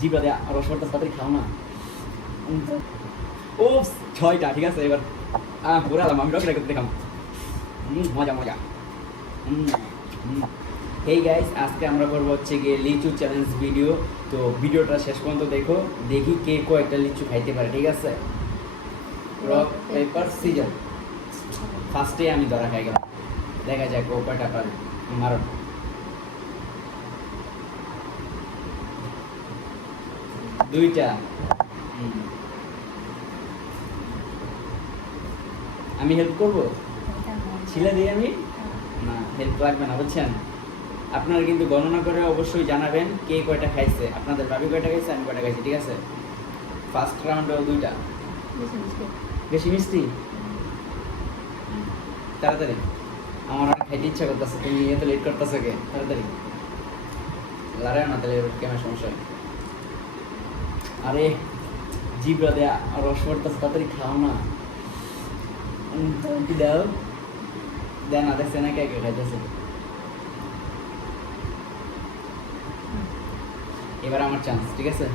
জিব্রাতে রসগোল্লা তাড়াতাড়ি খাও না। ও 6টা, ঠিক আছে এবার ঘোরালাম আমি রকেট করতে দেখাম। মজা মজা। হেই গাইস, আজকে আমরা করবো হচ্ছে গিয়ে লিচু চ্যালেঞ্জ ভিডিও। তো ভিডিওটা শেষ পর্যন্ত দেখো, দেখি কে কয়েকটা লিচু খাইতে পারে, ঠিক আছে? Rock paper scissor. ফার্স্টে আমি ধরা খাই গেলাম, দেখা যাক ও কয়টা পারে। মারো। দুইটা। আমি হেল্প করবো, ছিলে দিই আমি। না, হেল্প লাগবে না, বুঝছেন? আপনারা কিন্তু গণনা করে অবশ্যই জানাবেন কে কয়টা খাইছে। আপনাদের ভাবি কয়টা খাইছে, আমি কয়টা খাইছি, ঠিক আছে? ফার্স্ট রাউন্ডেও দুইটা। বেশি মিষ্টি? তাড়াতাড়ি, আমার অনেক খাইতে ইচ্ছা করতেছে, তুমি এত লেট করতেছো কে? তাড়াতাড়ি লড়াই না, তাহলে কেমন সমস্যা? আরে জিব্রা দেয়া রস পড়তেছে, তাড়াতাড়ি খাও না। কি দাও, দেয় না, দেখছে না কে কে খাইতেছে। এবার আমার চান্স, ঠিক আছে?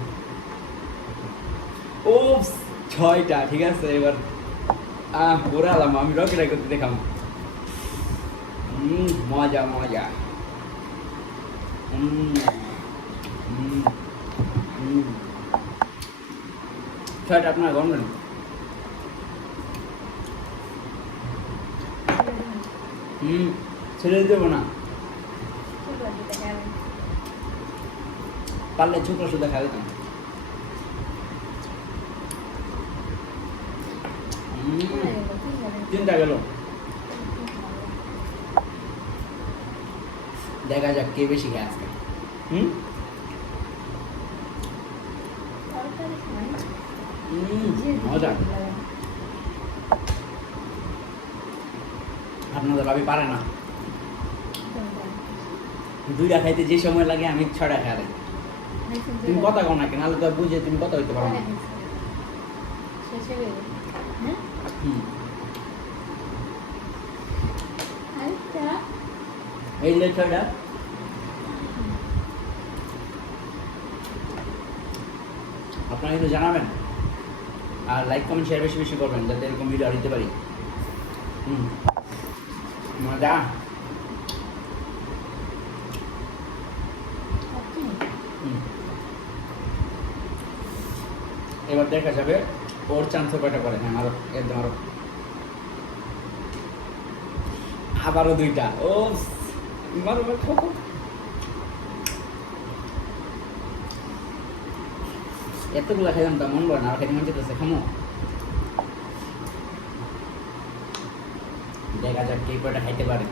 ও 6টা, ঠিক আছে এবার ঘোরালাম আমি রকেট করতে দেখাম। মজা মজা। ছয়টা আপনার গরম ছেড়ে দেবো না, পারলে ছোট সুদা খাবে তো। তিনটা গেল, দেখা যাক কে বেশি খায় আজকে। মজা। আপনাদের ভাবি পারে না, দুইটা খাইতে যে সময় লাগে আমি 6টা খাই। তুমি কথা কও না কেন, নাহলে তো বুঝে তুমি কথা হইতে পারো না। এই যে 6টা। আপনারা কিন্তু জানাবেন আর লাইক কমেন্ট শেয়ার বেশি বেশি করবেন, যাতে এরকম ভিডিও আর দিতে পারি। মজা। এবার দেখা যাবে ওর চান্সে কয়টা করে। হ্যাঁ, আরো একদম আরো, আবারও দুইটা। ও মারো খাও। এতগুলা খাইলাম তা মন করে না, আর খাইতে মন যেতেছে, খামো। দেখা যাক কে কয়টা খাইতে পারে।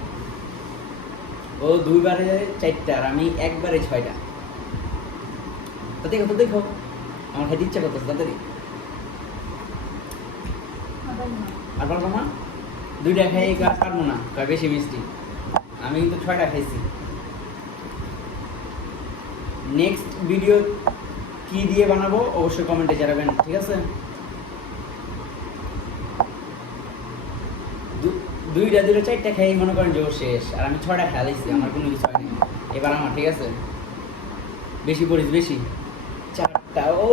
ও 2বারে 4টা আর আমি একবারে 6টা। তো দেখো তো দেখো, আমার খাইতে ইচ্ছা করতেছে, তাড়াতাড়ি। আর পারবো না, 2টা খাই আর পারবো না, বেশি মিষ্টি। আমি কিন্তু 6টা খাইছি। নেক্সট ভিডিও কি দিয়ে বানাবো অবশ্যই কমেন্টে জানাবেন, ঠিক আছে? 2টা 4টা খাই মনে করেন যে ও শেষ, আর আমি 6টা খেলাইছি, আমার কোনো কিছু হয়নি। এবার আমার, ঠিক আছে? বেশি পড়িস বেশি। 4টা। ও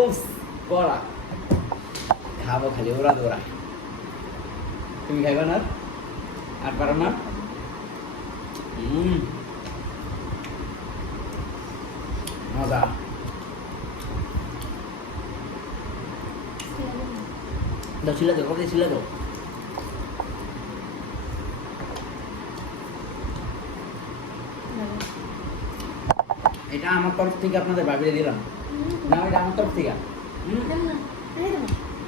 কড়া, খাবো খালি ওরা দৌড়া। তুমি খাইবা না আর পারো না? মজা। দাও, ছিলে দাও, কত ছিলে দাও। এটা আমার তরফ থেকে আপনাদের ভাবিয়ে দিলাম। না, এটা আমার তরফ থেকে।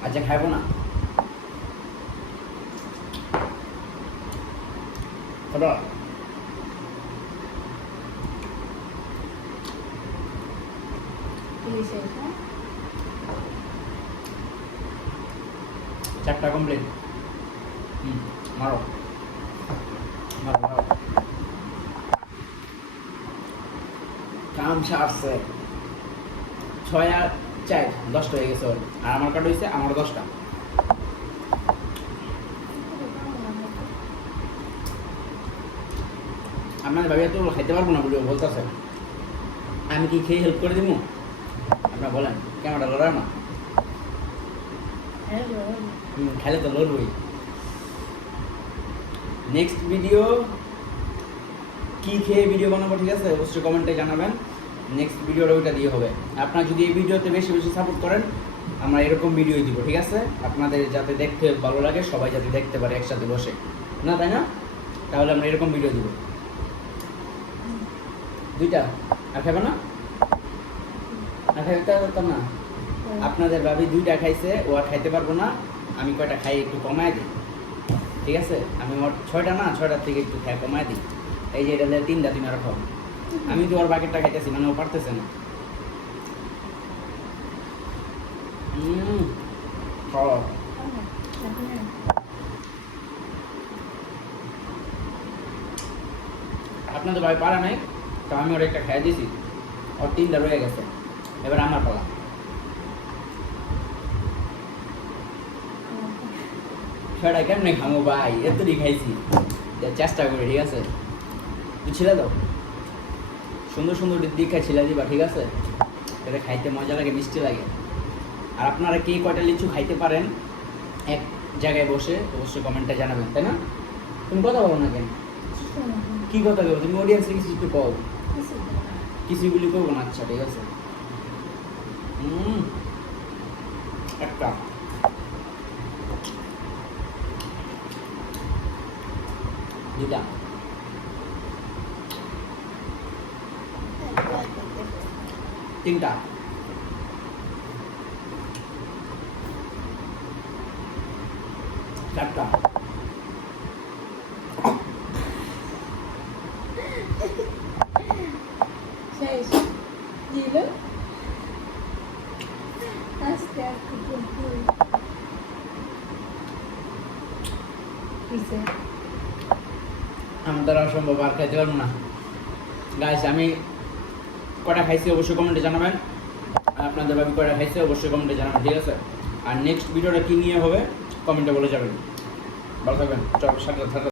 আচ্ছা, খাইবো না। চারটা কমপ্লিট। মারো মারো মারো। কাম সারছে। 6 আর 4 10টা হয়ে গেছে ওর, আর আমার কার্ড হয়েছে আমার 10টা। আপনাদের ভাবি তো খাইতে পারবো না বলে বলতেছে। আমি কি খেয়ে হেল্প করে দিব? আপনারা বলেন ক্যামেরা লড়ায় না? খেলে তো লড়বই। নেক্সট ভিডিও কি খেয়ে ভিডিও বানাবো, ঠিক আছে, অবশ্যই কমেন্টে জানাবেন। নেক্সট ভিডিওটা ওইটা দিয়ে হবে। আপনারা যদি এই ভিডিওতে বেশি বেশি সাপোর্ট করেন, আমরা এরকম ভিডিওই দিব, ঠিক আছে? আপনাদের যাতে দেখতে ভালো লাগে, সবাই যাতে দেখতে পারে একসাথে বসে, না তাই না? তাহলে আমরা এরকম ভিডিও দিব। দুইটা আর খাবে না? আর খাইতে পারতাম না? আপনাদের ভাবি দুইটা খাইছে, ও আর খাইতে পারবো না, আমি কয়টা খাই একটু কমায় দিই, ঠিক আছে? আমি ওর 6টা না, 6টার থেকে একটু খাই কমায় দিই। এই যে এটা 3টা তুমি আর খাও, আমি তো ওর বাকেটটা খাইতেছি, মানে ও পারতেছে না। খাও। আপনাদের ভাই পারে নাই, তো আমি ওর একটা খাই দিয়েছি, ওর 3টা রয়ে গেছে, এবার আমার পালা। ছয়টা কেমনে খামো ভাই, এতটাই খাইছি, চেষ্টা করি, ঠিক আছে? ছিলে দাও, সুন্দর সুন্দর দিক ছিলে দিবা, ঠিক আছে? এটা খাইতে মজা লাগে, মিষ্টি লাগে। আর আপনারা কে কয়টা লিচু খাইতে পারেন এক জায়গায় বসে, অবশ্যই কমেন্টে জানাবেন, তাই না? তুমি কথা বলো না কেন? কি কথা বলবো? তুমি অডিয়েন্সে কিছু একটু কও। কিছুগুলি করবো না, আচ্ছা ঠিক আছে। একটা দুটা তিনটা চারটা শেষ দিল আস্তে আস্তে আমার দ্বারা অসম্ভব, আর খাইতে পারবো না গাইস। আমি কটা খাইছি অবশ্যই কমেন্টে জানাবেন, আর আপনাদের ভাবি কটা খাইছে অবশ্যই কমেন্টে জানাবেন, ঠিক আছে? আর নেক্সট ভিডিওটা কী নিয়ে হবে কমেন্টে বলে যাবেন। ভালো থাকবেন, চল সাথে